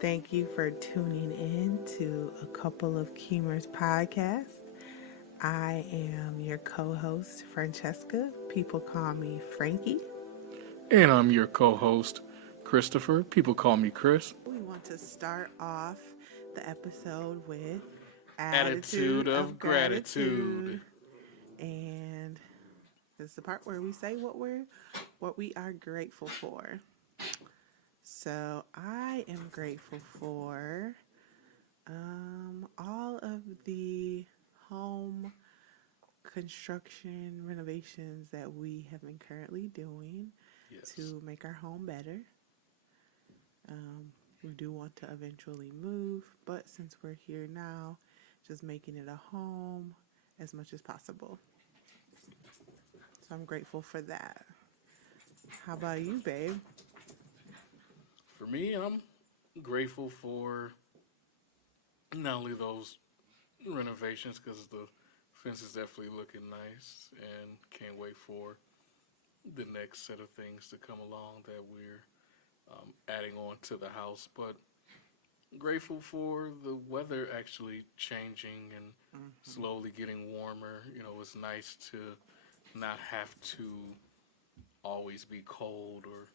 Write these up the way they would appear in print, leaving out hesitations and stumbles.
Thank you for tuning in to a couple of Keemers podcasts. I am your co-host, Francesca. People call me Frankie. And I'm your co host, Christopher. People call me Chris. We want to start off the episode with Attitude attitude of of gratitude. gratitude. And this is the part where we say what we are grateful for. So I am grateful for all of the home construction renovations that we have been currently doing Yes. to make our home better. We do want to eventually move, but since we're here now, just making it a home as much as possible. So I'm grateful for that. How about you, babe? For me, I'm grateful for not only those renovations, because the fence is definitely looking nice, and can't wait for the next set of things to come along that we're adding on to the house. But grateful for the weather actually changing and slowly getting warmer. It's nice to not have to always be cold or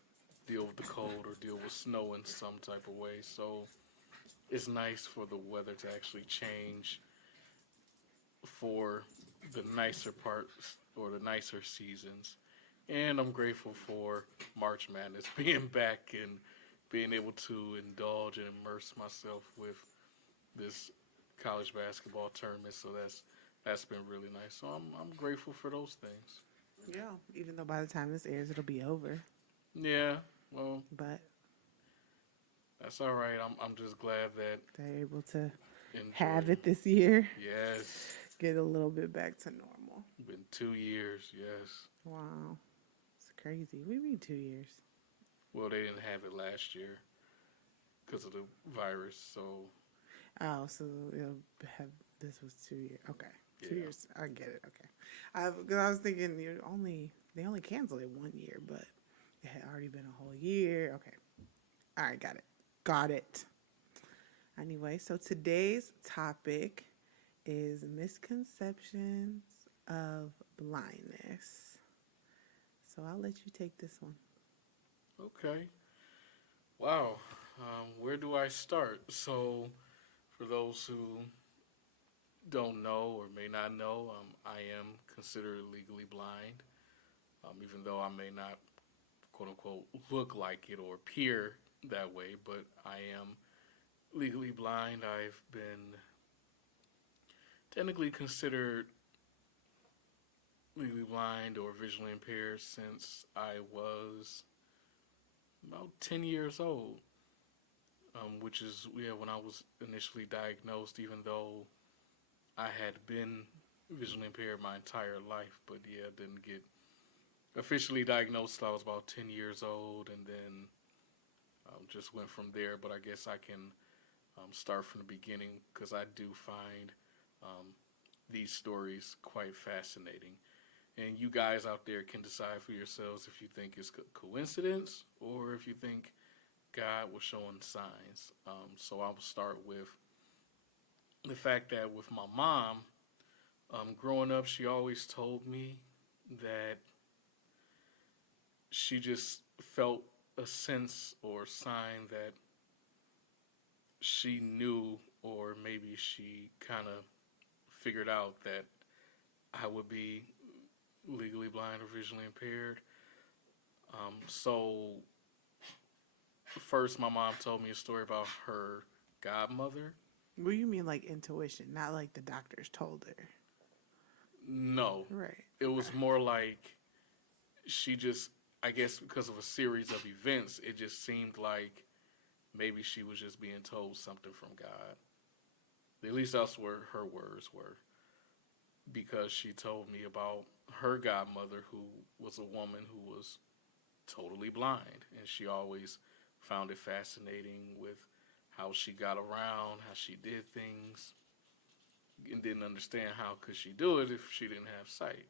deal with the cold or deal with snow in some type of way. So it's nice for the weather to actually change for the nicer parts or the nicer seasons. And I'm grateful for March Madness being back and being able to indulge and immerse myself with this college basketball tournament. So that's been really nice. So I'm grateful for those things. Yeah, even though by the time this airs, it'll be over. Yeah, well, But that's all right. I'm just glad that they're able to enjoy. have it this year, Yes, get a little bit back to normal. been 2 years. Yes. Wow, it's crazy. We mean 2 years. Well, they didn't have it last year because of the virus. So Oh, so it'll have this was 2 years. Okay, yeah, 2 years. I get it. Okay, because I was thinking they only canceled it 1 year, but it had already been a whole year. Okay, all right, got it. Anyway, so today's topic is misconceptions of blindness. So I'll let you take this one. okay. Wow. Where do I start? So, for those who don't know or may not know, I am considered legally blind. Even though I may not, quote unquote, look like it or appear that way, but I am legally blind. I've been technically considered legally blind or visually impaired since I was about 10 years old, which is when I was initially diagnosed, even though I had been visually impaired my entire life. But yeah, didn't get officially diagnosed till I was about 10 years old, and then just went from there. But I guess I can start from the beginning because I do find um, these stories quite fascinating. And you guys out there can decide for yourselves if you think it's coincidence or if you think God was showing signs. So I will start with the fact that with my mom, growing up, she always told me that she just felt a sense or sign that she knew, or maybe she kind of figured out that I would be legally blind or visually impaired. So first, my mom told me a story about her godmother. What do you mean, like intuition, not like the doctors told her? No, Right. it was Okay. more like she just, I guess, because of a series of events, it just seemed like maybe she was just being told something from God. At least that's where her words were. Because she told me about her godmother, who was a woman who was totally blind, and she always found it fascinating with how she got around, how she did things, and didn't understand how could she do it if she didn't have sight.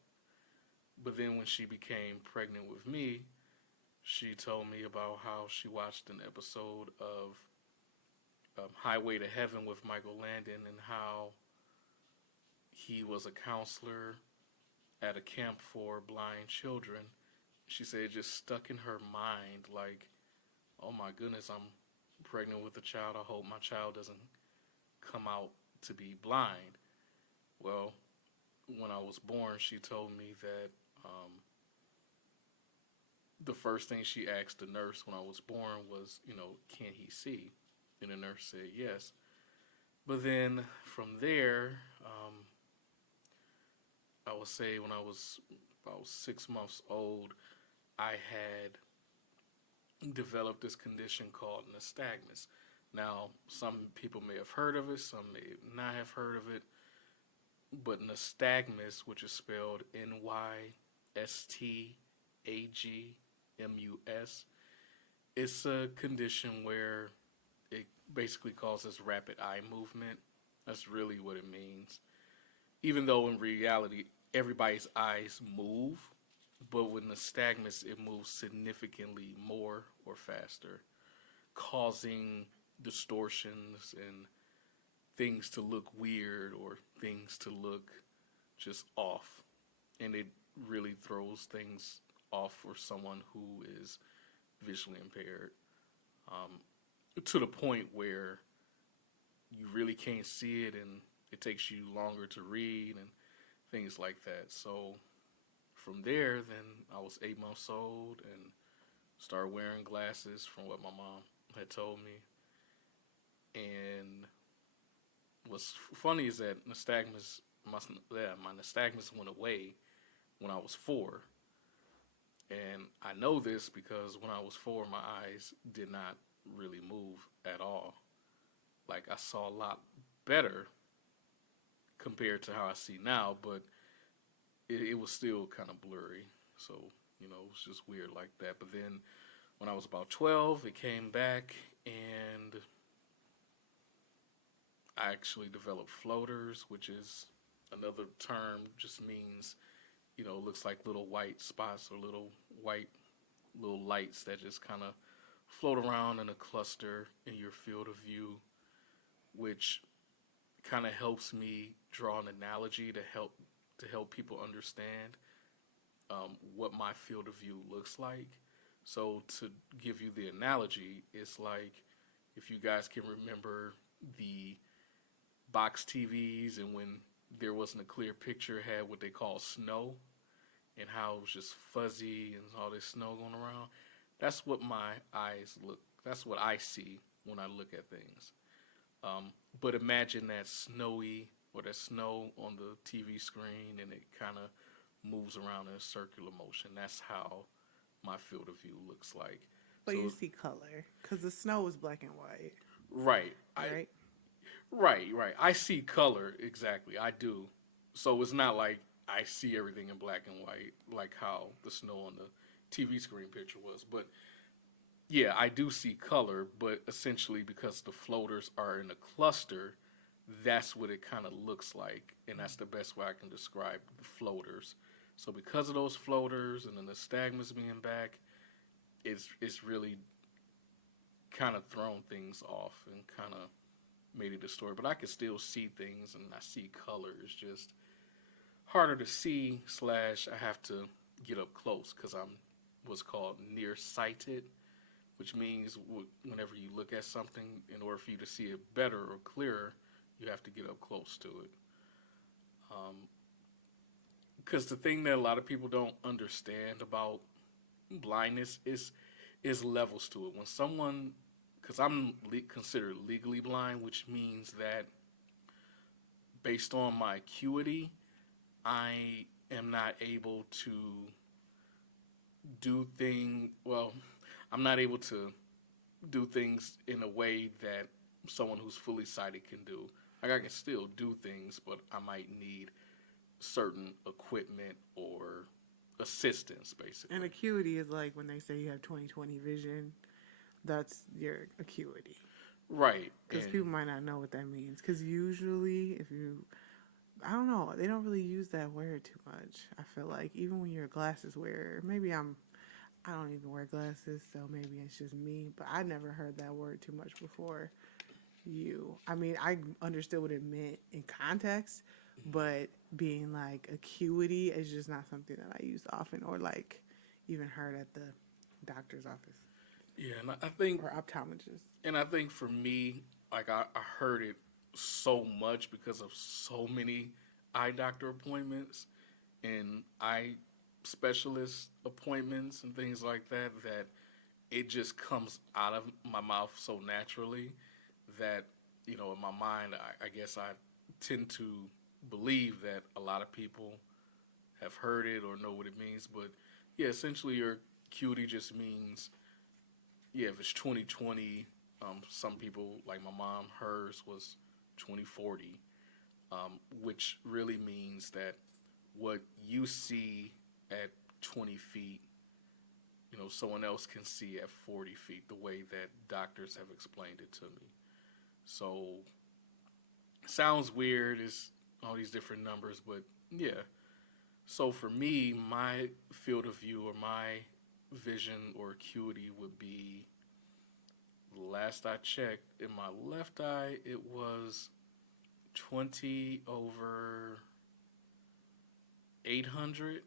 But then when she became pregnant with me, she told me about how she watched an episode of Highway to Heaven with Michael Landon and how he was a counselor at a camp for blind children. She said it just stuck in her mind like, oh my goodness, I'm pregnant with a child. I hope my child doesn't come out to be blind. Well, when I was born, she told me that the first thing she asked the nurse when I was born was, can he see? And the nurse said yes. But then from there, I would say when I was about 6 months old, I had developed this condition called nystagmus. Now, some people may have heard of it, some may not have heard of it, but nystagmus, which is spelled Nystagmus, it's a condition where it basically causes rapid eye movement. That's really what it means. Even though in reality, everybody's eyes move, but with nystagmus, it moves significantly more or faster, causing distortions and things to look weird or things to look just off. And it really throws things off for someone who is visually impaired, to the point where you really can't see it and it takes you longer to read and things like that. So from there, then I was 8 months old and started wearing glasses from what my mom had told me. And what's funny is that my nystagmus went away when I was 4. And I know this because when I was 4, my eyes did not really move at all. Like, I saw a lot better compared to how I see now, but it was still kind of blurry. So, it was just weird like that. But then when I was about 12, it came back, and I actually developed floaters, which is another term, just means, looks like little white spots or little lights that just kind of float around in a cluster in your field of view, which kind of helps me draw an analogy to help people understand what my field of view looks like. So to give you the analogy, it's like if you guys can remember the box TVs and when there wasn't a clear picture, had what they call snow and how it was just fuzzy and all this snow going around. That's what my eyes look. That's what I see when I look at things. But imagine that snowy or that snow on the TV screen and it kind of moves around in a circular motion. That's how my field of view looks like. But So, you see color because the snow is black and white. right. Right? Right. I see color, exactly. I do. So it's not like I see everything in black and white like how the snow on the TV screen picture was. But yeah, I do see color, but essentially because the floaters are in a cluster, that's what it kind of looks like. And that's the best way I can describe the floaters. So because of those floaters and then the nystagmus being back, it's really kind of thrown things off and kind of made it distort. But I can still see things and I see color. It's just harder to see / I have to get up close because I'm what's called nearsighted, which means whenever you look at something, in order for you to see it better or clearer, you have to get up close to it. Because the thing that a lot of people don't understand about blindness is levels to it. When someone, because I'm considered legally blind, which means that based on my acuity, I am not able to I'm not able to do things in a way that someone who's fully sighted can do. Like, I can still do things, but I might need certain equipment or assistance, basically. And acuity is like when they say you have 20/20 vision. That's your acuity. Right. Because people might not know what that means. Because usually, I don't know, they don't really use that word too much. I feel like even when you're a glasses wearer, I don't even wear glasses, so maybe it's just me. But I never heard that word too much before. you. I mean, I understood what it meant in context, but being like acuity is just not something that I use often or like even heard at the doctor's office Yeah, and I think, or optometrist. for me, like I heard it so much because of so many eye doctor appointments and eye specialist appointments and things like that, that it just comes out of my mouth so naturally that, in my mind, I guess I tend to believe that a lot of people have heard it or know what it means. But yeah, essentially your acuity just means, yeah, if it's 20/20, some people, like my mom, hers was 20/40, which really means that what you see at 20 feet, someone else can see at 40 feet, the way that doctors have explained it to me. So, sounds weird, it's all these different numbers, but yeah. So for me, my field of view or my vision or acuity would be, last I checked, in my left eye, it was 20/800.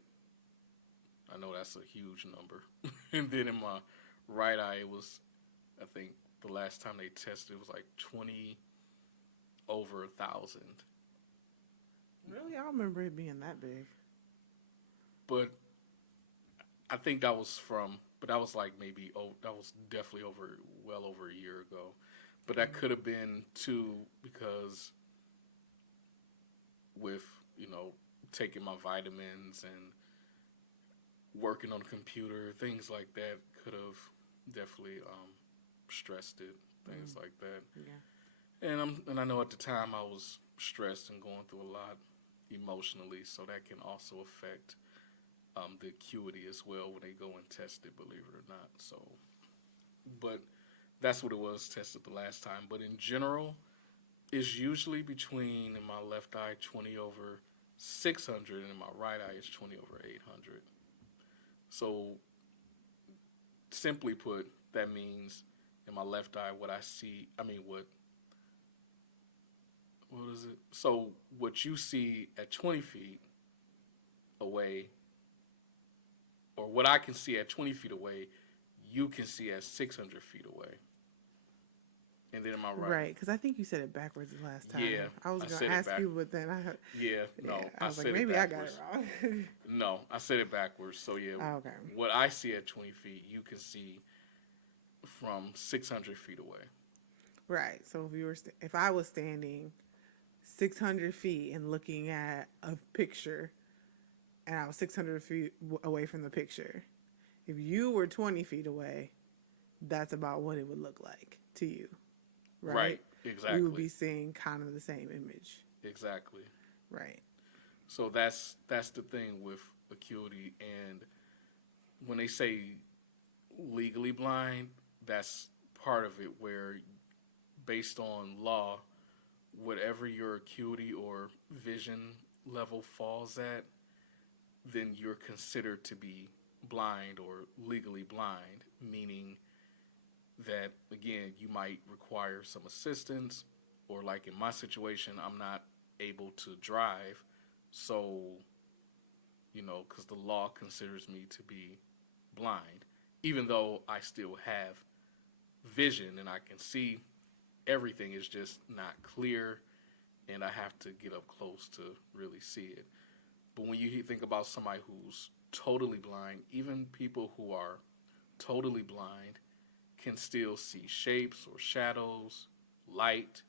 I know that's a huge number. And then in my right eye, it was, I think the last time they tested, it was like 20/1,000. Really, I don't remember it being that big. But I think that was like maybe, that was definitely well over a year ago. But that could have been too because with, taking my vitamins and working on the computer, things like that could have definitely stressed it, things like that. Yeah. And I know at the time I was stressed and going through a lot emotionally, so that can also affect the acuity as well when they go and test it, believe it or not. So, but that's what it was tested the last time. But in general, it's usually between, in my left eye, 20/600, and in my right eye is 20/800. So, simply put, that means in my left eye, what I see, what is it? So, what you see at 20 feet away, or what I can see at 20 feet away, you can see at 600 feet away. And then am I right? Right, because I think you said it backwards the last time. Yeah, I was I going said to it ask you, but then Yeah, no, I I was said like, it maybe I got backwards. it wrong. No, I said it backwards. So yeah, Okay. what I see at 20 feet, you can see from 600 feet away. Right. So if I was standing 600 feet and looking at a picture, and I was 600 feet away from the picture, if you were 20 feet away, that's about what it would look like to you. Right? Exactly. We would be seeing kind of the same image. Exactly. Right. So that's the thing with acuity, and when they say legally blind, that's part of it, where based on law, whatever your acuity or vision level falls at, then you're considered to be blind or legally blind, meaning that, again, you might require some assistance, or like in my situation, I'm not able to drive, so, because the law considers me to be blind, even though I still have vision and I can see everything, is just not clear, and I have to get up close to really see it. But when you think about somebody who's totally blind, even people who are totally blind can still see shapes or shadows, light.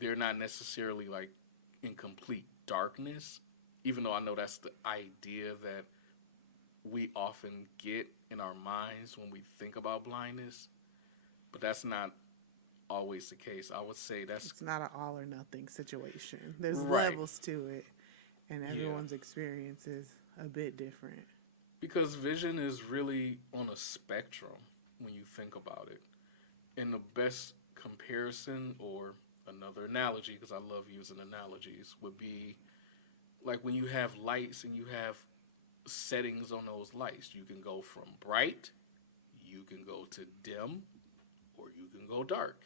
They're not necessarily like in complete darkness, even though I know that's the idea that we often get in our minds when we think about blindness. But that's not always the case. I would say It's not an all or nothing situation. There's right. levels to it, and everyone's experience is a bit different. Because vision is really on a spectrum when you think about it. And the best comparison, or another analogy, because I love using analogies, would be like when you have lights and you have settings on those lights. You can go from bright, you can go to dim, or you can go dark.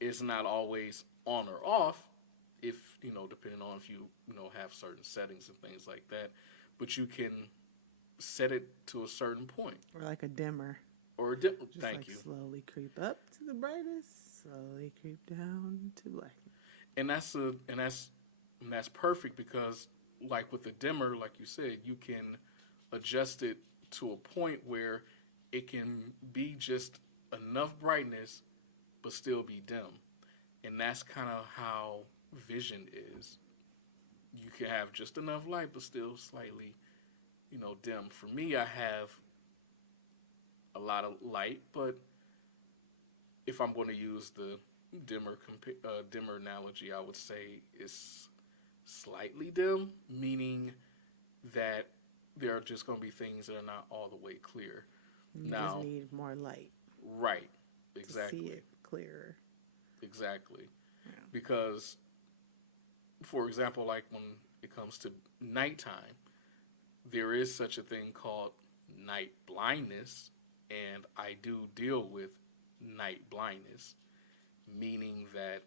it's not always on or off. If depending on if you have certain settings and things like that, but you can set it to a certain point. Or like a dimmer. Or Just thank like you. slowly creep up to the brightest, slowly creep down to black. And that's perfect because like with the dimmer, like you said, you can adjust it to a point where it can be just enough brightness but still be dim. And that's kind of how vision is. You can have just enough light but still slightly, dim. For me, I have a lot of light, but if I'm going to use the dimmer analogy, I would say it's slightly dim, meaning that there are just going to be things that are not all the way clear. You just need more light. Right. Exactly. To see it clearer. Exactly. Yeah. Because, for example, like when it comes to nighttime, there is such a thing called night blindness, and I do deal with night blindness, meaning that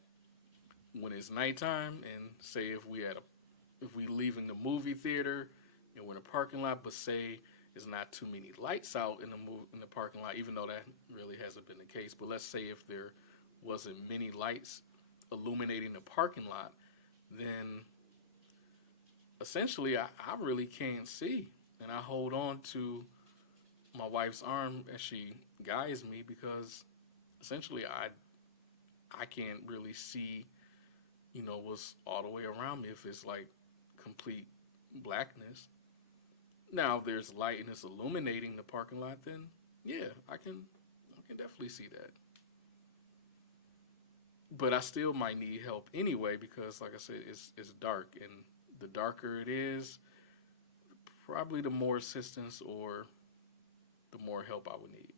when it's nighttime, and say if we leaving the movie theater and we're in a parking lot, but say there's not too many lights out in the parking lot, even though that really hasn't been the case. But let's say if there wasn't many lights illuminating the parking lot, then essentially I really can't see, and I hold on to my wife's arm as she guides me because essentially I can't really see what's all the way around me if it's like complete blackness. Now if there's light and it's illuminating the parking lot, then yeah, I can definitely see that. But I still might need help anyway because, like I said, it's dark, and the darker it is, probably the more assistance or the more help I would need.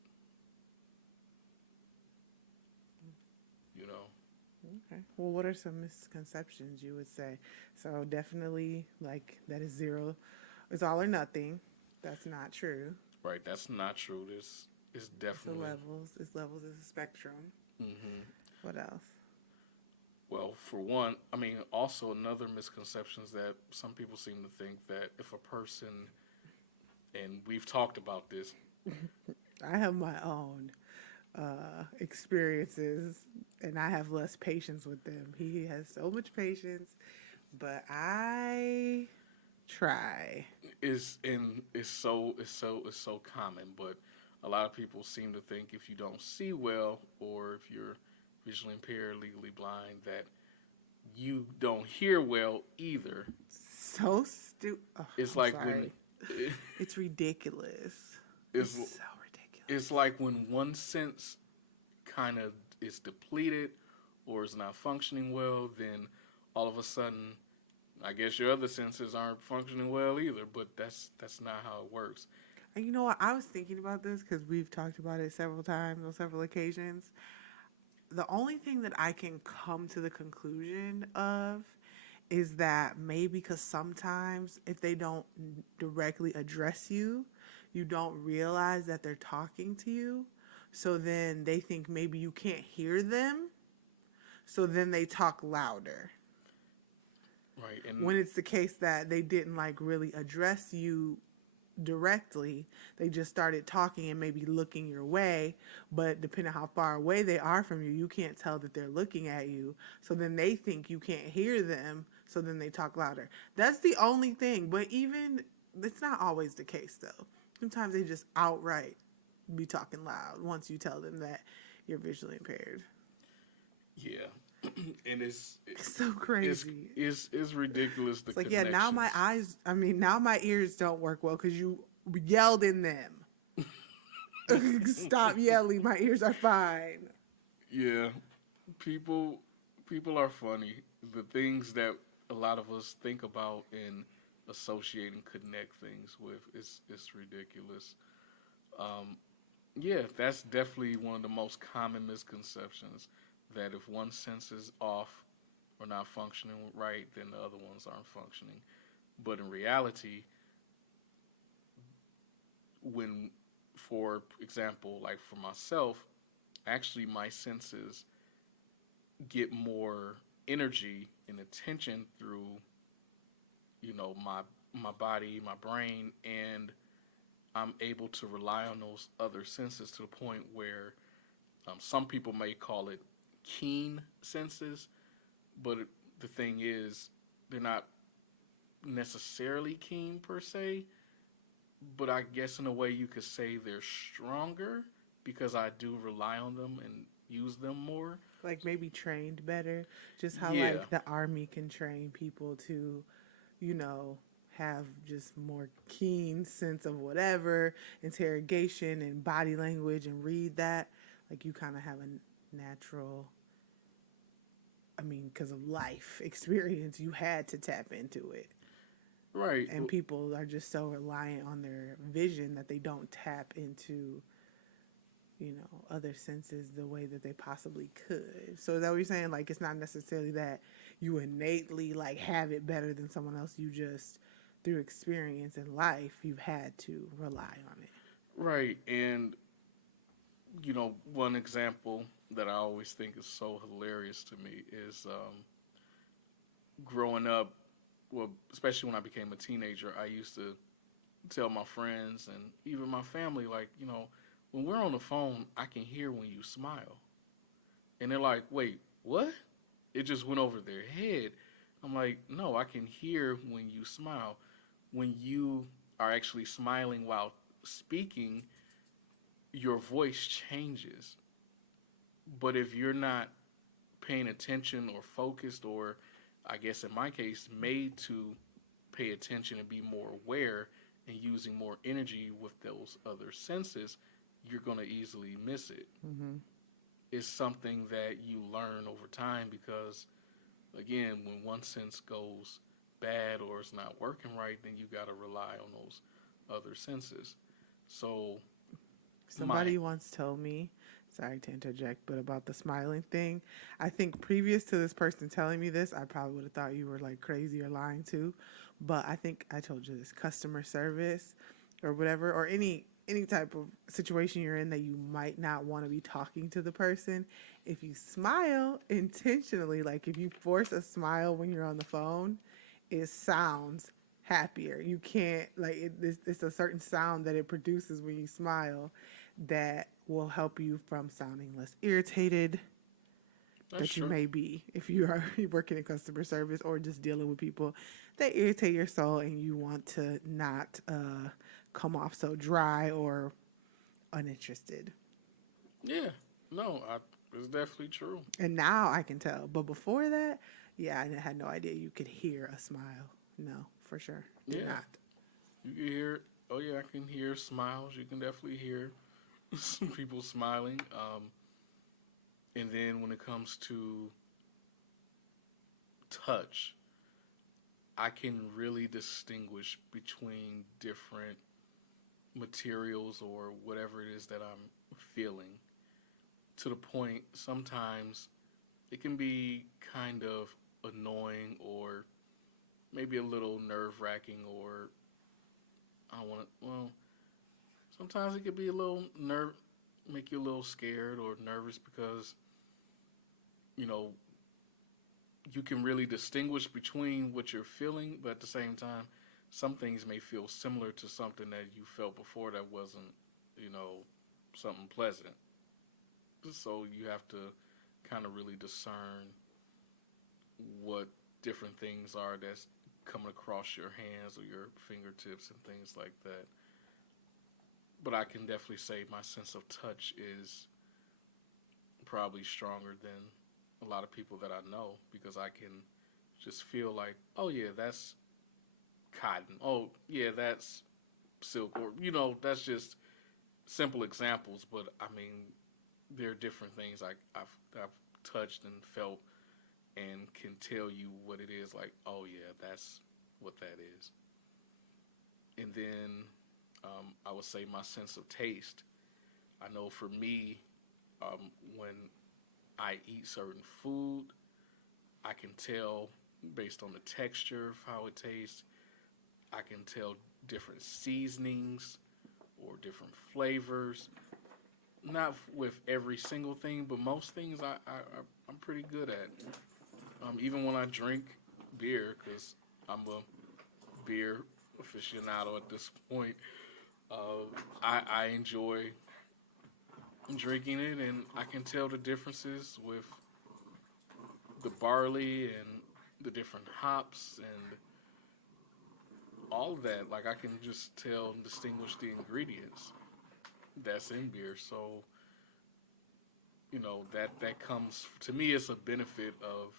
Okay. Well, what are some misconceptions you would say? So definitely, like, that is zero. It's all or nothing. That's not true. Right. That's not true. This is definitely It's levels. It's a spectrum. Mm-hmm. What else? Well, for one, I mean, also another misconception is that some people seem to think that if a person, and we've talked about this. I have my own experiences, and I have less patience with them. He has so much patience, but I try. It's so common, but a lot of people seem to think if you don't see well or if you're visually impaired, legally blind, that you don't hear well either. So stupid. Oh, It's I'm like sorry. when It's ridiculous. it's so ridiculous. it's like when one sense kind of is depleted or is not functioning well, then all of a sudden, I guess your other senses aren't functioning well either. But that's not how it works. And you know what? I was thinking about this because we've talked about it several times on several occasions. The only thing that I can come to the conclusion of is that maybe because sometimes if they don't directly address you, you don't realize that they're talking to you. So then they think maybe you can't hear them. So then they talk louder. Right. And When it's the case that they didn't like really address you directly, they just started talking and maybe looking your way, but depending on how far away they are from you, you can't tell that they're looking at you. So then they think you can't hear them, so then they talk louder. That's the only thing, but even it's not always the case though. Sometimes they just outright be talking loud once you tell them that you're visually impaired. yeah, and it's So crazy. It's ridiculous. It's like, yeah, now my ears don't work well because you yelled in them. Stop yelling. My ears are fine. Yeah, people are funny. The things that a lot of us think about and associate and connect things with, it's ridiculous. Yeah, that's definitely one of the most common misconceptions, that if one sense is off or not functioning right, then the other ones aren't functioning. But in reality, when, for example, like for myself, actually my senses get more energy and attention through, my body, my brain, and I'm able to rely on those other senses to the point where some people may call it keen senses, but the thing is, they're not necessarily keen per se, but I guess in a way you could say they're stronger because I do rely on them and use them more. Like maybe trained better, just how Yeah, like the army can train people to, you know, have just more keen sense of whatever, interrogation and body language and read that. Like you kind of have a natural, I mean, because of life experience, you had to tap into it. right. And people are just so reliant on their vision that they don't tap into, other senses the way that they possibly could. So is that what you're saying? Like it's not necessarily that you innately like have it better than someone else. You just through experience in life, you've had to rely on it. Right. And, one example that I always think is so hilarious to me is growing up, well, especially when I became a teenager, I used to tell my friends and even my family, like, when we're on the phone, I can hear when you smile. And they're like, wait, what? It just went over their head. I'm like, no, I can hear when you smile. When you are actually smiling while speaking, your voice changes. But if you're not paying attention or focused, or I guess in my case, made to pay attention and be more aware and using more energy with those other senses, you're going to easily miss it. Mm-hmm. It's something that you learn over time because, again, when one sense goes bad or it's not working right, then you got to rely on those other senses. So, Somebody once told me, sorry to interject, but about the smiling thing. I think previous to this person telling me this, I probably would have thought you were like crazy or lying too. But I think I told you this customer service or whatever, or any type of situation you're in that you might not want to be talking to the person. If you smile intentionally, like if you force a smile when you're on the phone, it sounds happier. You can't like it's a certain sound that it produces when you smile that will help you from sounding less irritated that's that you true. may be if you are working in customer service or just dealing with people that irritate your soul and you want to not come off so dry or uninterested. Yeah, no, it's definitely true. And now I can tell. But before that, yeah, I had no idea you could hear a smile. No, for sure. Did Yeah, not. you can hear. Oh yeah, I can hear smiles. You can definitely hear some people smiling. And then when it comes to touch, I can really distinguish between different materials or whatever it is that I'm feeling. To the point, sometimes it can be kind of annoying or maybe a little nerve wracking, or I don't want to, well, sometimes it could be a little make you a little scared or nervous because, you know, you can really distinguish between what you're feeling, but at the same time, some things may feel similar to something that you felt before that wasn't, something pleasant. So you have to kind of really discern what different things are that's coming across your hands or your fingertips and things like that. But I can definitely say my sense of touch is probably stronger than a lot of people that I know because I can just feel like, oh yeah, that's cotton. Oh yeah, that's silk. Or that's just simple examples. But I mean, there are different things I've touched and felt and can tell you what it is. Like, oh yeah, that's what that is. And then I would say my sense of taste. I know for me, when I eat certain food, I can tell based on the texture of how it tastes. I can tell different seasonings or different flavors. not with every single thing, but most things I'm pretty good at. Even when I drink beer, because I'm a beer aficionado at this point, I enjoy drinking it, and I can tell the differences with the barley and the different hops and all of that. Like I can just tell and distinguish the ingredients that's in beer. So that comes to me. It's a benefit of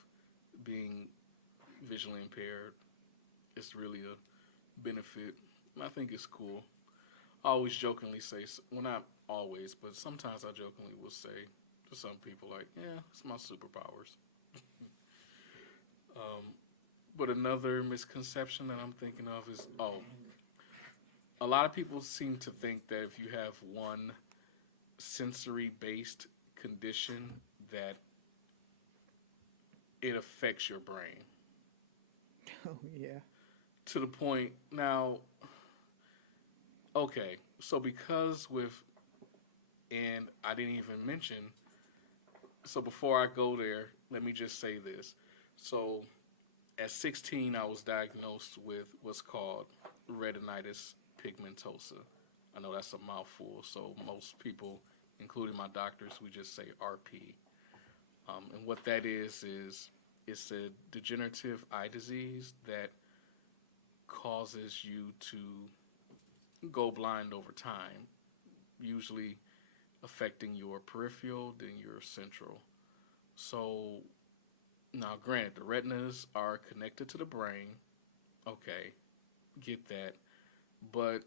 being visually impaired. It's really a benefit. I think it's cool. I always jokingly say, well, not always, but sometimes I jokingly will say to some people, like, yeah, it's my superpowers. um, but another misconception that I'm thinking of is, a lot of people seem to think that if you have one sensory based condition, that it affects your brain. Oh yeah. To the point now, okay, so because and I didn't even mention, so before I go there, let me just say this. So at 16, I was diagnosed with what's called retinitis pigmentosa. I know that's a mouthful, so most people, including my doctors, we just say RP. And what that is it's a degenerative eye disease that causes you to go blind over time, usually affecting your peripheral, then your central. So now, granted, the retinas are connected to the brain. Okay, get that. But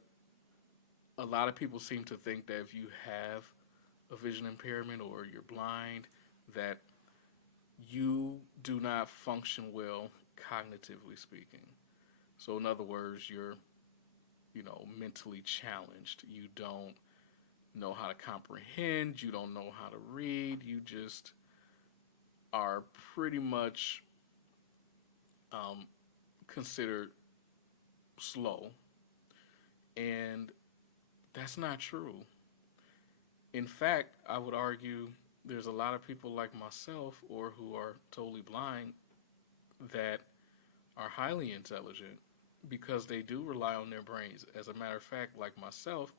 a lot of people seem to think that if you have a vision impairment or you're blind, that you do not function well cognitively speaking. So, in other words, you're, mentally challenged. You don't know how to comprehend. You don't know how to read. You just are pretty much considered slow. And that's not true. In fact, I would argue there's a lot of people like myself or who are totally blind that are highly intelligent because they do rely on their brains. As a matter of fact, like myself,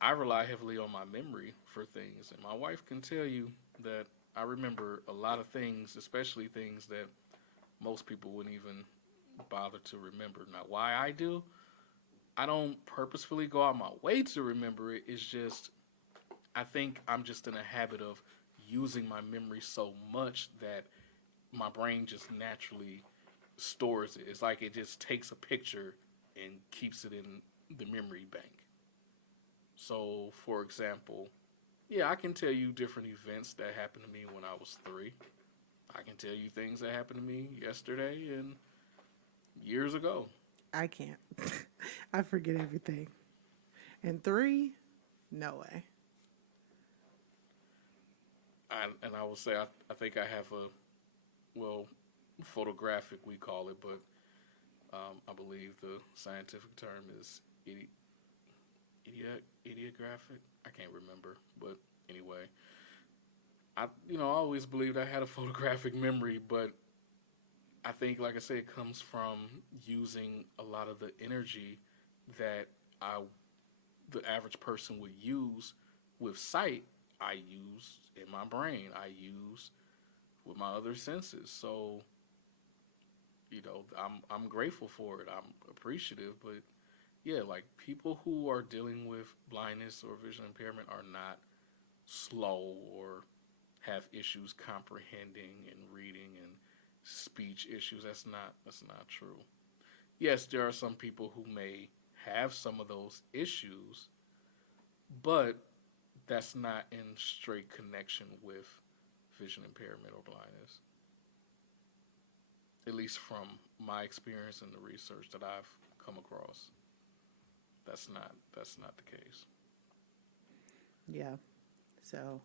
I rely heavily on my memory for things. And my wife can tell you that I remember a lot of things, especially things that most people wouldn't even bother to remember. Now, why I do, I don't purposefully go out my way to remember it. It's just, I think I'm just in a habit of using my memory so much that my brain just naturally stores it. It's like it just takes a picture and keeps it in the memory bank. So, for example, yeah, I can tell you different events that happened to me when I was 3. I can tell you things that happened to me yesterday and years ago. I can't. I forget everything. And 3, no way. And I will say, I think I have photographic, we call it, but I believe the scientific term is idiographic. I can't remember, but anyway, I always believed I had a photographic memory, but I think, like I said, it comes from using a lot of the energy that the average person would use with sight. I use in my brain. I use with my other senses. So, I'm grateful for it. I'm appreciative, but yeah, like people who are dealing with blindness or vision impairment are not slow or have issues comprehending and reading and speech issues. That's not true. Yes, there are some people who may have some of those issues, but that's not in straight connection with vision impairment or blindness. At least from my experience and the research that I've come across. That's not the case. Yeah. So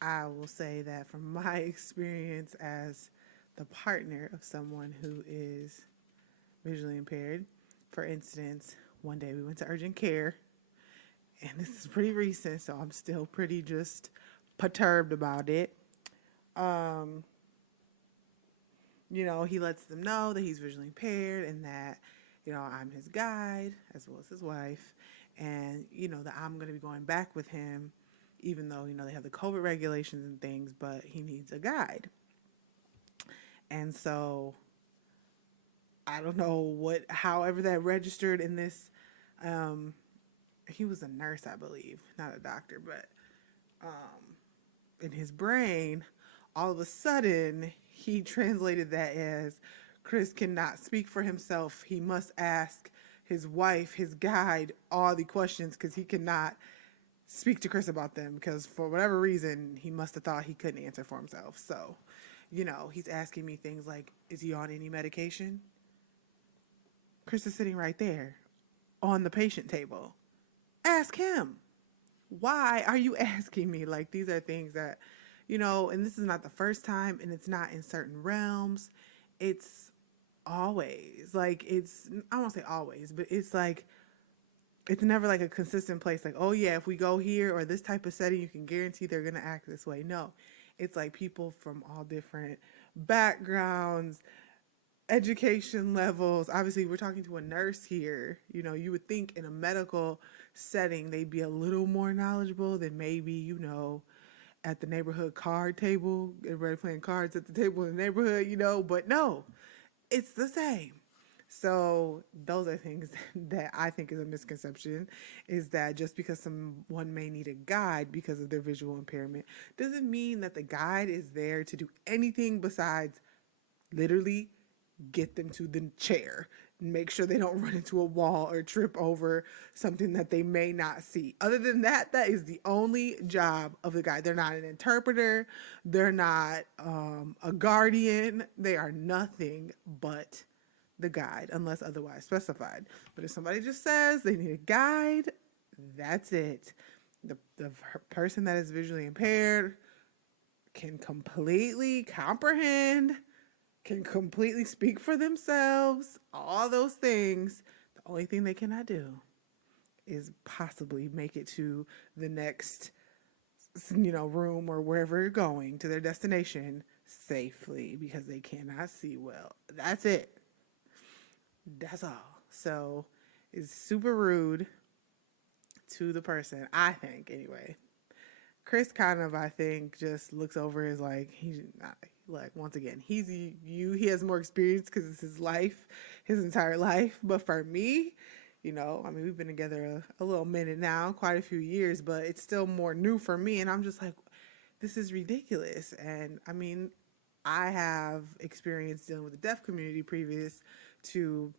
I will say that from my experience as the partner of someone who is visually impaired, for instance, one day we went to urgent care and this is pretty recent, so I'm still pretty just perturbed about it. Um, he lets them know that he's visually impaired and that, I'm his guide as well as his wife, and, that I'm going to be going back with him, even though, they have the COVID regulations and things, but he needs a guide. And so I don't know however that registered in this. He was a nurse, I believe, not a doctor, but in his brain, all of a sudden, he translated that as Chris cannot speak for himself. He must ask his wife, his guide, all the questions because he cannot speak to Chris about them because for whatever reason, he must have thought he couldn't answer for himself. So, he's asking me things like, is he on any medication? Chris is sitting right there on the patient table. Ask him. Why are you asking me? Like, these are things that, and this is not the first time, and it's not in certain realms. It's always like, I won't say always, but it's like, it's never like a consistent place. Like, oh yeah, if we go here or this type of setting, you can guarantee they're going to act this way. No, it's like people from all different backgrounds, education levels. Obviously, we're talking to a nurse here. You would think in a medical setting, they'd be a little more knowledgeable than maybe, at the neighborhood card table, everybody playing cards at the table in the neighborhood, but no, it's the same. So those are things that I think is a misconception, is that just because someone may need a guide because of their visual impairment doesn't mean that the guide is there to do anything besides literally get them to the chair, make sure they don't run into a wall or trip over something that they may not see. Other than that, that is the only job of the guide. They're not an interpreter. They're not a guardian. They are nothing but the guide, unless otherwise specified. But if somebody just says they need a guide, that's it. The person that is visually impaired can completely comprehend, can completely speak for themselves, all those things. The only thing they cannot do is possibly make it to the next, room or wherever you're going, to their destination safely, because they cannot see well. That's it. That's all. So it's super rude to the person, I think, anyway. Chris kind of, I think, just looks over as like, he's not, like, once again, he has more experience because it's his life, his entire life. But for me, we've been together a little minute now, quite a few years, but it's still more new for me. And I'm just like, this is ridiculous. And I have experience dealing with the deaf community previous to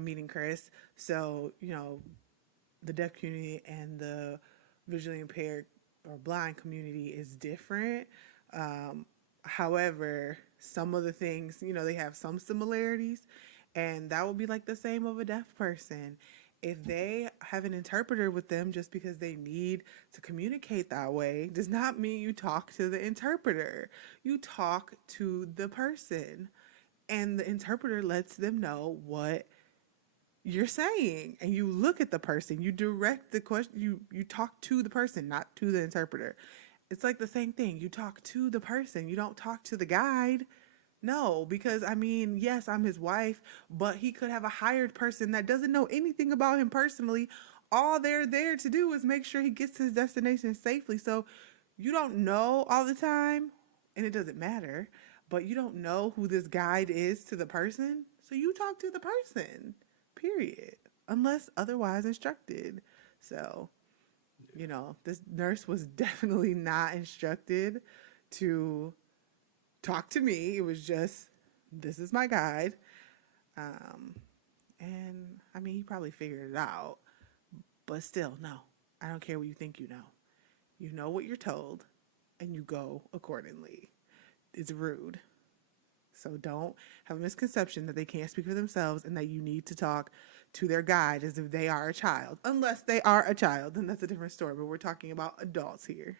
meeting Chris. So, the deaf community and the visually impaired or blind community is different. However, some of the things, they have some similarities, and that would be like the same of a deaf person. If they have an interpreter with them just because they need to communicate that way does not mean you talk to the interpreter. You talk to the person, and the interpreter lets them know what you're saying, and you look at the person, you direct the question, you talk to the person, not to the interpreter. It's like the same thing. You talk to the person, you don't talk to the guide. No, because yes, I'm his wife, but he could have a hired person that doesn't know anything about him personally. All they're there to do is make sure he gets to his destination safely. So you don't know all the time, and it doesn't matter, but you don't know who this guide is to the person. So you talk to the person, period, unless otherwise instructed. So, this nurse was definitely not instructed to talk to me. It was just, this is my guide. And he probably figured it out, but still, no, I don't care what you think. You know what you're told, and you go accordingly. It's rude. So don't have a misconception that they can't speak for themselves and that you need to talk to their guide as if they are a child. Unless they are a child, then that's a different story. But we're talking about adults here.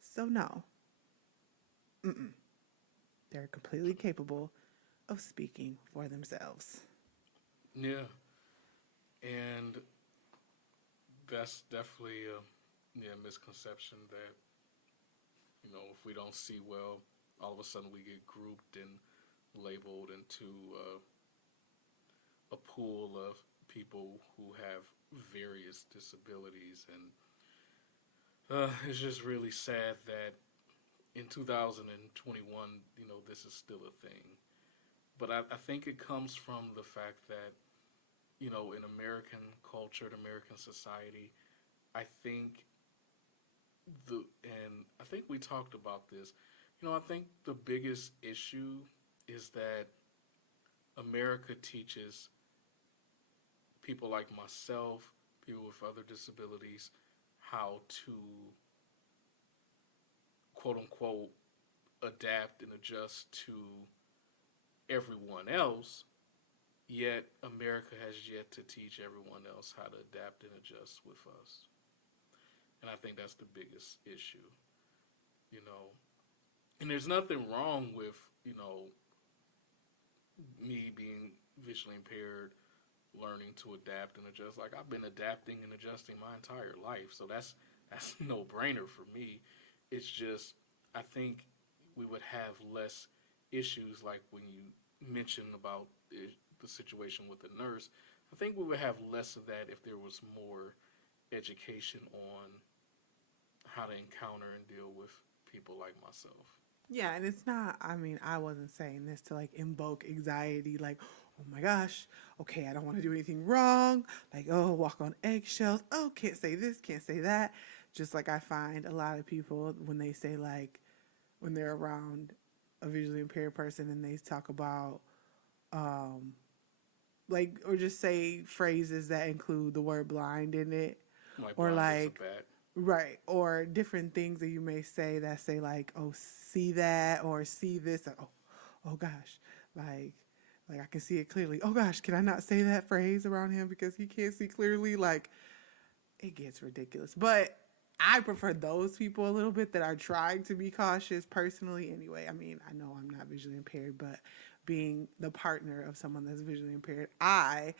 So no. They're completely capable of speaking for themselves. Yeah. And that's definitely a misconception that if we don't see well, all of a sudden we get grouped and labeled into a pool of people who have various disabilities, and it's just really sad that in 2021, this is still a thing. But I think it comes from the fact that in American culture, in American society, I think I think we talked about this. I think the biggest issue is that America teaches people like myself, people with other disabilities, how to quote unquote adapt and adjust to everyone else, yet America has yet to teach everyone else how to adapt and adjust with us. And I think that's the biggest issue, you know. And there's nothing wrong with, me being visually impaired, learning to adapt and adjust. Like I've been adapting and adjusting my entire life, so that's no brainer for me. It's just I think we would have less issues like when you mentioned about the situation with the nurse. I think we would have less of that if there was more education on how to encounter and deal with people like myself. Yeah, and it's not, I mean, I wasn't saying this to like invoke anxiety, like, oh my gosh, okay, I don't want to do anything wrong. Like, oh, walk on eggshells. Oh, can't say this, can't say that. Just like I find a lot of people when they say, like, when they're around a visually impaired person and they talk about, um, like, or just say phrases that include the word blind in it, Like or blind as a like, bat. right, or different things that you may say that say like, "Oh, see that," or "See this," or, "Oh gosh," like, like I can see it clearly. Oh gosh, can I not say that phrase around him because he can't see clearly? Like, it gets ridiculous. But I prefer those people a little bit that are trying to be cautious personally. Anyway, I mean, I know I'm not visually impaired, but being the partner of someone that's visually impaired, I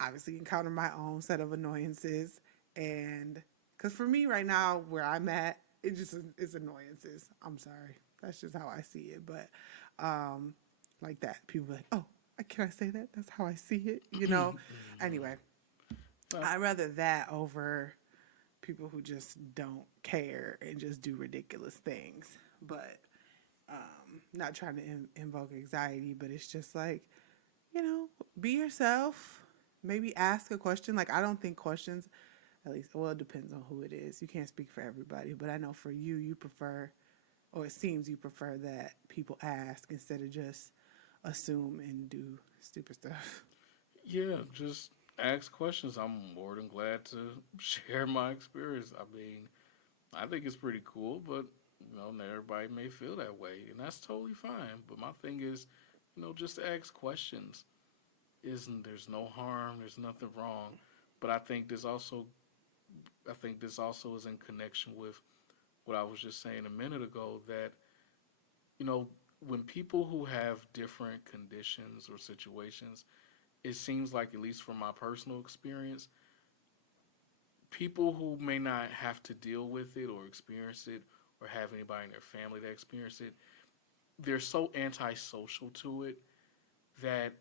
obviously encounter my own set of annoyances. And because for me right now, where I'm at, it just is annoyances. I'm sorry. That's just how I see it. But like that, people are like, oh, can I say that? That's how I see it, you know? Anyway, Well, I'd rather that over people who just don't care and just do ridiculous things. But not trying to invoke anxiety, but it's just like, be yourself. Maybe ask a question. Like, I don't think questions, at least, well, it depends on who it is. You can't speak for everybody, but I know for you, you prefer, or it seems you prefer that people ask instead of just assume and do stupid stuff. yeah, just ask questions. I'm more than glad to share my experience. I mean, I think it's pretty cool, but not everybody may feel that way, and that's totally fine. But my thing is, just ask questions. Isn't There's no harm, there's nothing wrong. But I think this also is in connection with what I was just saying a minute ago that you know when people who have different conditions or situations, it seems like, at least from my personal experience, people who may not have to deal with it or experience it or have anybody in their family that experience it, they're so antisocial to it that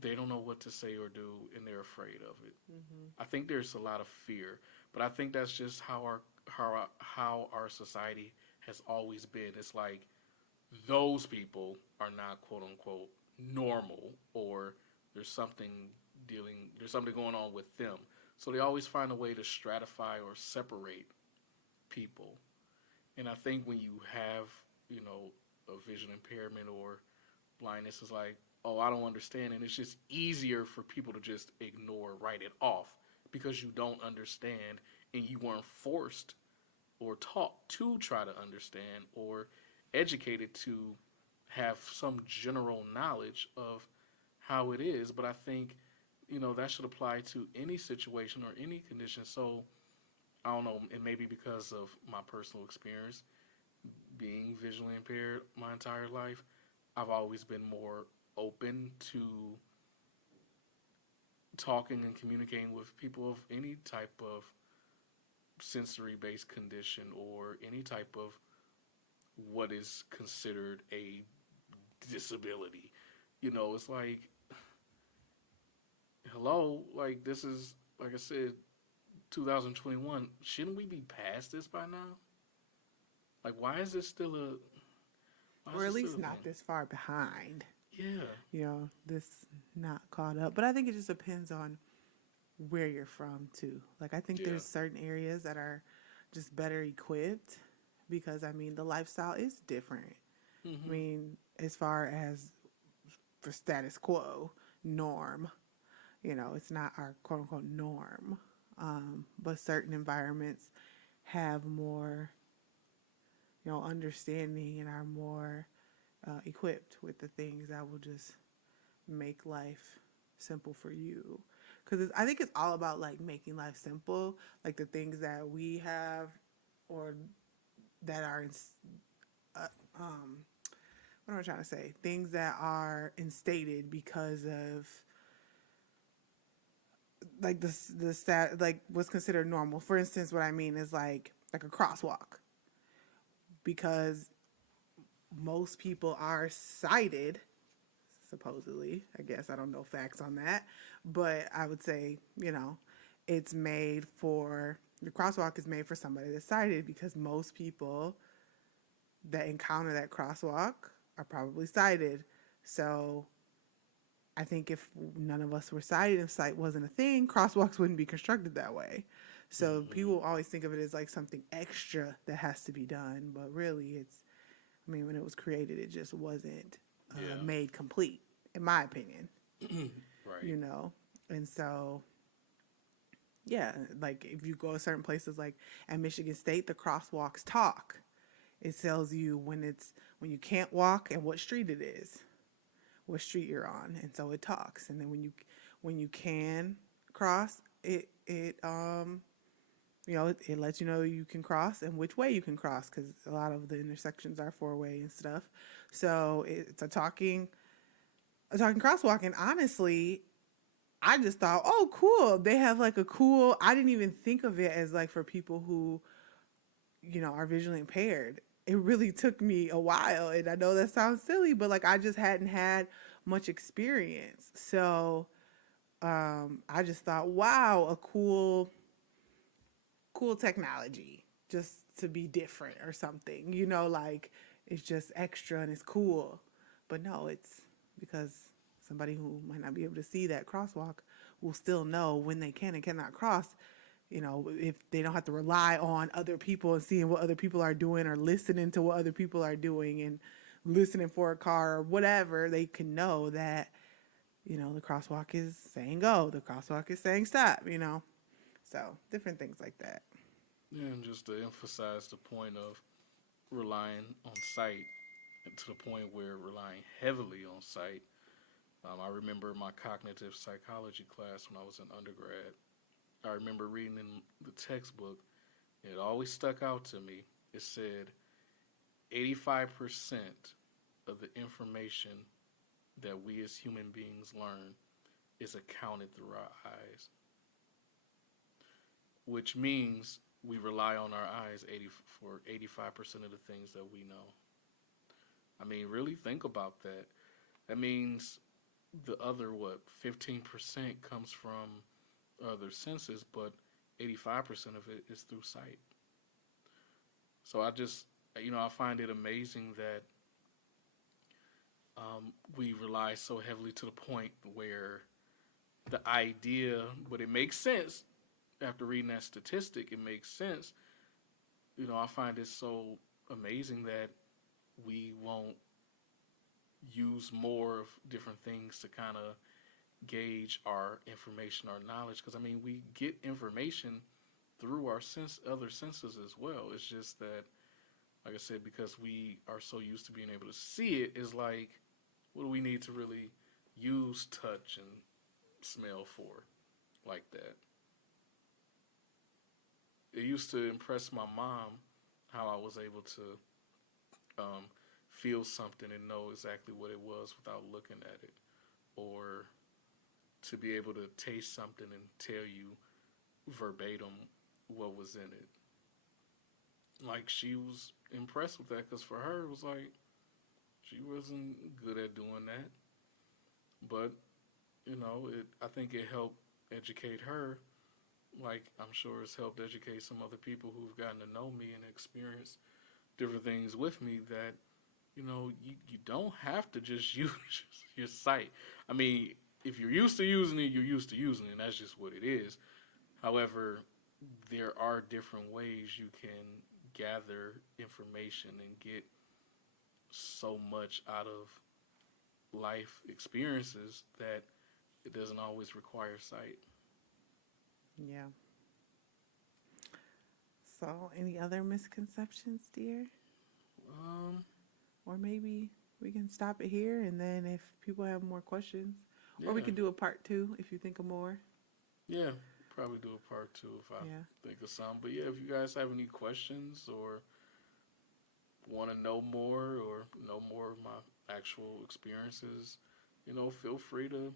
they don't know what to say or do and they're afraid of it. Mm-hmm. I think there's a lot of fear, but I think that's just how our society has always been. It's like those people are not quote unquote normal, or there's something there's something going on with them. So they always find a way to stratify or separate people. And I think when you have, a vision impairment or blindness, is like, oh, I don't understand. And it's just easier for people to just ignore, write it off because you don't understand and you weren't forced or taught to try to understand or educated to have some general knowledge of how it is. But I think, that should apply to any situation or any condition. So I don't know, it may be because of my personal experience being visually impaired my entire life. I've always been more open to talking and communicating with people of any type of sensory based condition or any type of what is considered a disability. It's like, hello, like this is, like I said, 2021. Shouldn't we be past this by now? Like, why is this still a, why is Or at this still least a not thing? this far behind. Yeah, This not caught up. But I think it just depends on where you're from too. Like I think yeah, there's certain areas that are just better equipped because I mean the lifestyle is different. I hmm, mean, as far as for status quo norm, it's not our quote unquote norm. But certain environments have more, understanding and are more equipped with the things that will just make life simple for you. Because I think it's all about like making life simple, like the things that we have or that are, uh, um, what am I trying to say? Things that are instated because of like the stat like what's considered normal. For instance, what I mean is like a crosswalk because most people are sighted supposedly. I guess I don't know facts on that, but I would say, it's made for the crosswalk is made for somebody that's sighted because most people that encounter that crosswalk are probably sighted. So I think if none of us were sighted, if sight wasn't a thing, crosswalks wouldn't be constructed that way. So hmm, people always think of it as like something extra that has to be done, but really I mean, when it was created, it just wasn't yeah, made complete, in my opinion, right, you know? And so, yeah, like if you go to certain places like at Michigan State, the crosswalks talk. It tells you when you can't walk and what street it is, what street you're on, and so it talks. And then when you can cross, it lets you know you can cross and which way you can cross because a lot of the intersections are four-way and stuff. So it's a talking crosswalk. And honestly, I just thought, oh, cool. They have like a cool. I didn't even think of it as like for people who are visually impaired. It really took me a while, and I know that sounds silly, but like I just hadn't had much experience. So I just thought, wow, a cool technology just to be different or something, like it's just extra and it's cool. But no, it's because somebody who might not be able to see that crosswalk will still know when they can and cannot cross. If they don't have to rely on other people and seeing what other people are doing or listening to what other people are doing and listening for a car or whatever, they can know that, the crosswalk is saying go, the crosswalk is saying stop. So different things like that. yeah, and just to emphasize the point of relying on sight to the point where relying heavily on sight. I remember my cognitive psychology class when I was in undergrad. I remember reading in the textbook, and it always stuck out to me. It said 85% of the information that we as human beings learn is accounted through our eyes, which means we rely on our eyes for 85% of the things that we know. I mean, really think about that. That means the other, what, 15% comes from other senses, but 85% of it is through sight. So I just, I find it amazing that we rely so heavily to the point where the idea, but it makes sense after reading that statistic, it makes sense. I find it so amazing that we won't use more of different things to kind of gauge our information, our knowledge. Because I mean, we get information through our other senses as well. It's just that, like I said, because we are so used to being able to see it, is like, what do we need to really use touch and smell for like that? It used to impress my mom how I was able to um, feel something and know exactly what it was without looking at it, or to be able to taste something and tell you verbatim what was in it. Like, she was impressed with that because for her, it was like, she wasn't good at doing that. But, I think it helped educate her. Like, I'm sure it's helped educate some other people who've gotten to know me and experience different things with me that, you don't have to just use your sight. I mean, if you're used to using it, you're used to using it, and that's just what it is. However, there are different ways you can gather information and get so much out of life experiences that it doesn't always require sight. Yeah. So, any other misconceptions, dear? Um, Or maybe we can stop it here, and then if people have more questions, or we yeah, can do a part 2 if you think of more. yeah, probably do a part two if I Yeah. think of some. But yeah, if you guys have any questions or want to know more of my actual experiences, feel free to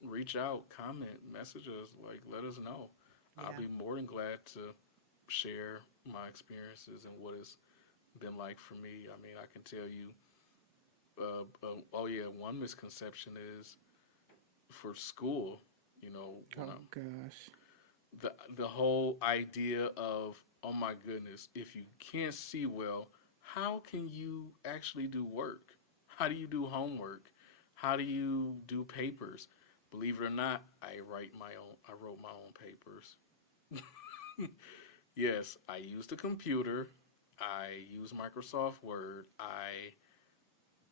reach out, comment, message us, like let us know. I'll Yeah. be more than glad to share my experiences and what it's been like for me. I mean, I can tell you. Oh yeah, one misconception is for school. When Oh gosh. the whole idea of, oh my goodness, if you can't see well, how can you actually do work? How do you do homework? How do you do papers? Believe it or not, I wrote my own papers. Yes, I used a computer. I used Microsoft Word. I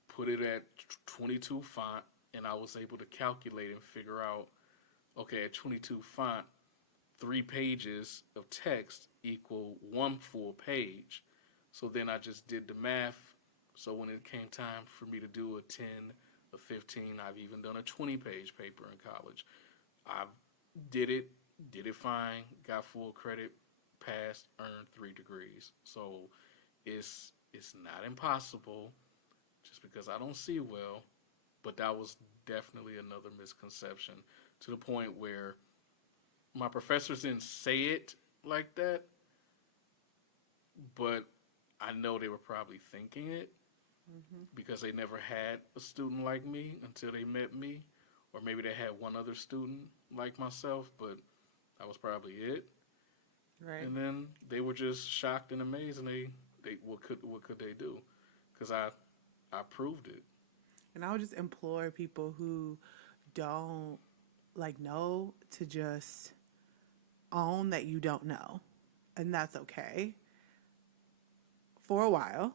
put it at 22 font, and I was able to calculate and figure out, okay, at 22 font, 3 pages of text equal one full page. So then I just did the math. So when it came time for me to do a 10, a 15, I've even done a 20-page paper in college. I did it, did it fine, got full credit, passed, earned 3 degrees. So it's not impossible just because I don't see well, but that was definitely another misconception to the point where my professors didn't say it like that, but I know they were probably thinking it Mm-hmm. because they never had a student like me until they met me, or maybe they had one other student like myself, but that was probably it. Right. And then they were just shocked and amazed, and they what could they do? Because I proved it. And I would just implore people who don't know to just own that you don't know. And that's okay for a while,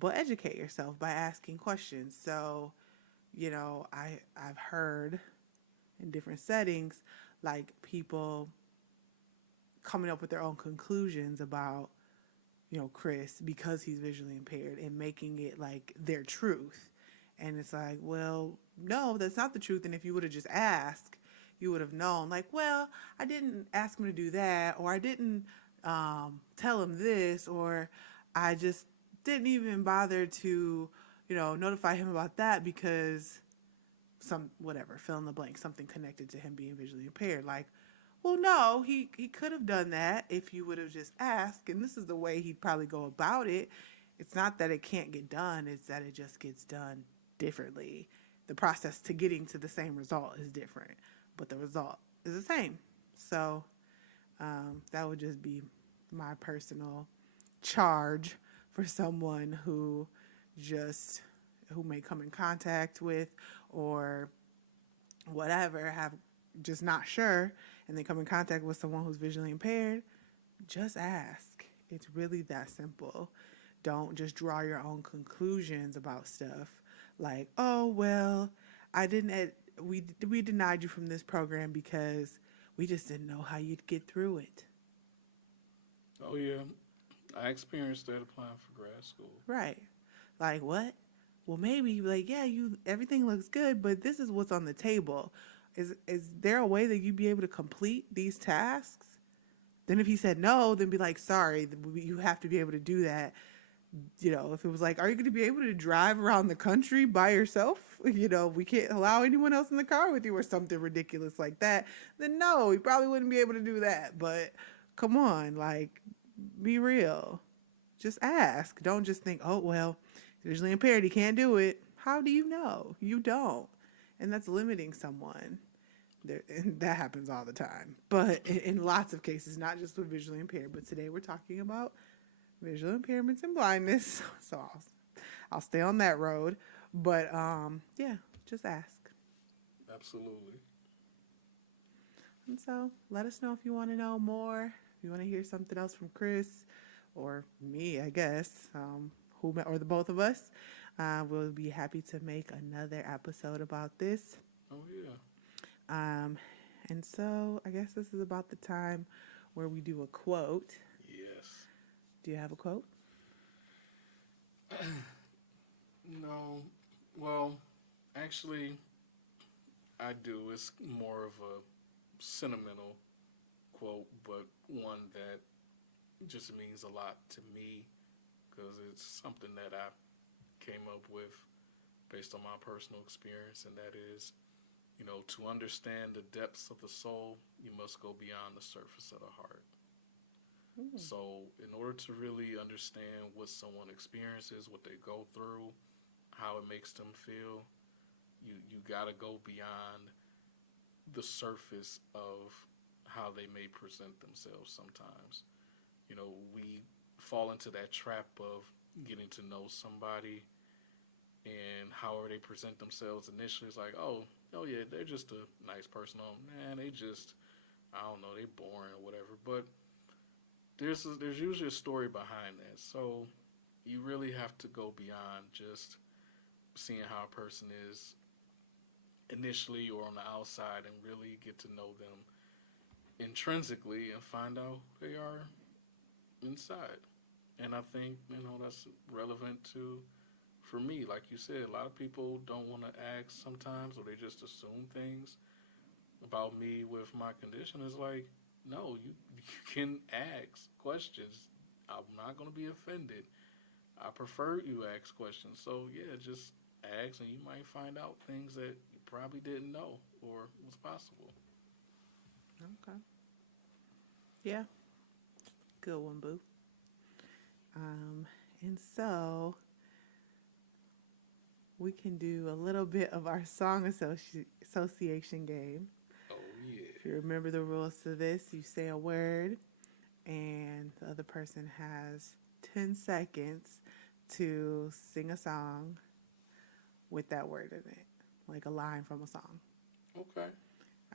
but educate yourself by asking questions. So, I've heard in different settings like people coming up with their own conclusions about, Chris because he's visually impaired and making it like their truth. And it's like, well, no, that's not the truth. And if you would have just asked, you would have known, like, well, I didn't ask him to do that, or I didn't tell him this, or I just didn't even bother to, notify him about that because some, whatever, fill in the blank, something connected to him being visually impaired. Like, well, no, he could have done that if you would have just asked. And this is the way he'd probably go about it. It's not that it can't get done, it's that it just gets done differently. The process to getting to the same result is different, but the result is the same. So that would just be my personal charge for someone who may come in contact with or whatever, have just not sure, and they come in contact with someone who's visually impaired. Just ask. It's really that simple. Don't just draw your own conclusions about stuff like, oh, well, I didn't we denied you from this program because we just didn't know how you'd get through it. Oh yeah, I experienced that applying for grad school. Right. Like, what? Well, maybe like, yeah, you everything looks good, but this is what's on the table. Is there a way that you'd be able to complete these tasks? Then if he said no, then be like, sorry, you have to be able to do that. If it was like, are you going to be able to drive around the country by yourself? We can't allow anyone else in the car with you or something ridiculous like that. Then no, he probably wouldn't be able to do that. But Come on, like, be real. Just ask. Don't just think, oh, well, visually impaired, he can't do it. How do you know? You don't. And that's limiting someone. And that happens all the time. But in lots of cases, not just with visually impaired, but today we're talking about visual impairments and blindness. So I'll stay on that road. But yeah, just ask. Absolutely. And so let us know if you want to know more. If you want to hear something else from Chris or me, I guess, or the both of us, we'll be happy to make another episode about this. Oh, yeah. And so I guess this is about the time where we do a quote. Yes. Do you have a quote? No. Well, actually, I do. It's more of a sentimental quote, but one that just means a lot to me because it's something that I came up with based on my personal experience, and that is, to understand the depths of the soul, you must go beyond the surface of the heart. So in order to really understand what someone experiences, what they go through, how it makes them feel, you got to go beyond the surface of how they may present themselves sometimes. We fall into that trap of getting to know somebody and however they present themselves initially. It's like, oh yeah, they're just a nice person. Oh man, they just, I don't know, they boring or whatever. But there's usually a story behind that. So you really have to go beyond just seeing how a person is initially or on the outside and really get to know them intrinsically and find out who they are inside. And I think, that's relevant for me. Like you said, a lot of people don't want to ask sometimes, or they just assume things about me with my condition. It's like, no, you can ask questions. I'm not going to be offended. I prefer you ask questions. So, yeah, just ask, and you might find out things that you probably didn't know or was possible. Okay. Yeah. Good one, boo. And so we can do a little bit of our song association game. Oh, yeah. If you remember the rules to this, you say a word, and the other person has 10 seconds to sing a song with that word in it, like a line from a song. Okay.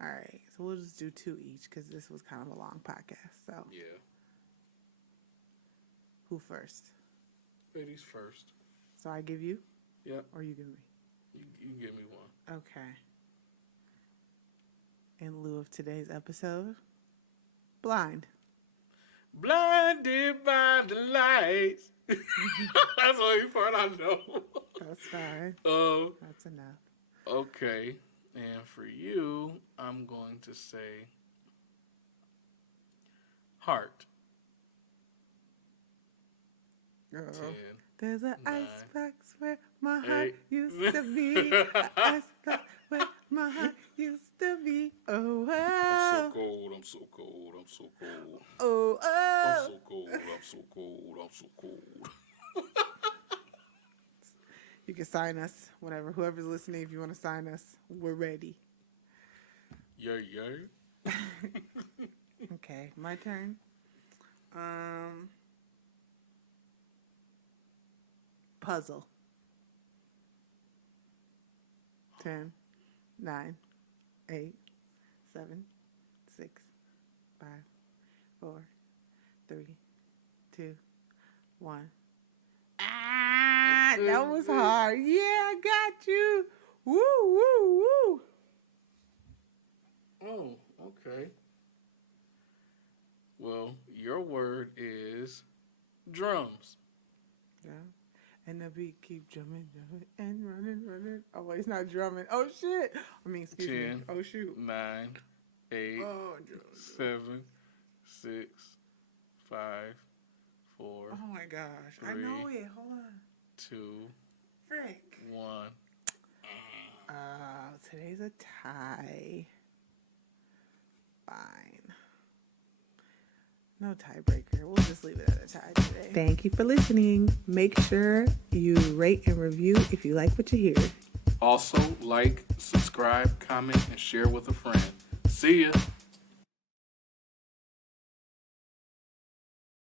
All right, so we'll just do 2 each because this was kind of a long podcast. So Yeah. who first? Ladies first. So I give you? Yep. Or you give me? You give me one. Okay. In lieu of today's episode, blind. Blinded by the lights. That's the only part I know. That's fine. That's enough. Okay. And for you, I'm going to say heart. Uh-oh. 10. There's an 9, icebox where my heart 8. used to be. An icebox where my heart used to be. Oh, wow. I'm so cold. I'm so cold. I'm so cold. Oh, oh. I'm so cold. I'm so cold. I'm so cold. You can sign us whenever. Whoever's listening, if you want to sign us, we're ready. Yeah. Okay, my turn. Puzzle. 10, 9, 8, 7, 6, 5, 4, 3, 2, 1. Ah, that was hard. Yeah, I got you. Woo, woo, woo. Oh, okay. Well, your word is drums. Yeah. And the beat keep drumming, and running. Oh, wait, it's not drumming. Oh, shit. I mean, excuse 10, me. Oh, shoot. 9, 8, Oh, 7, 6, 5, 4. Oh, my gosh. 3, I know it. Hold on. 2, Frick. 1. Today's a tie. Fine. No tiebreaker. We'll just leave it at a tie today. Thank you for listening. Make sure you rate and review if you like what you hear. Also, like, subscribe, comment, and share with a friend. See ya.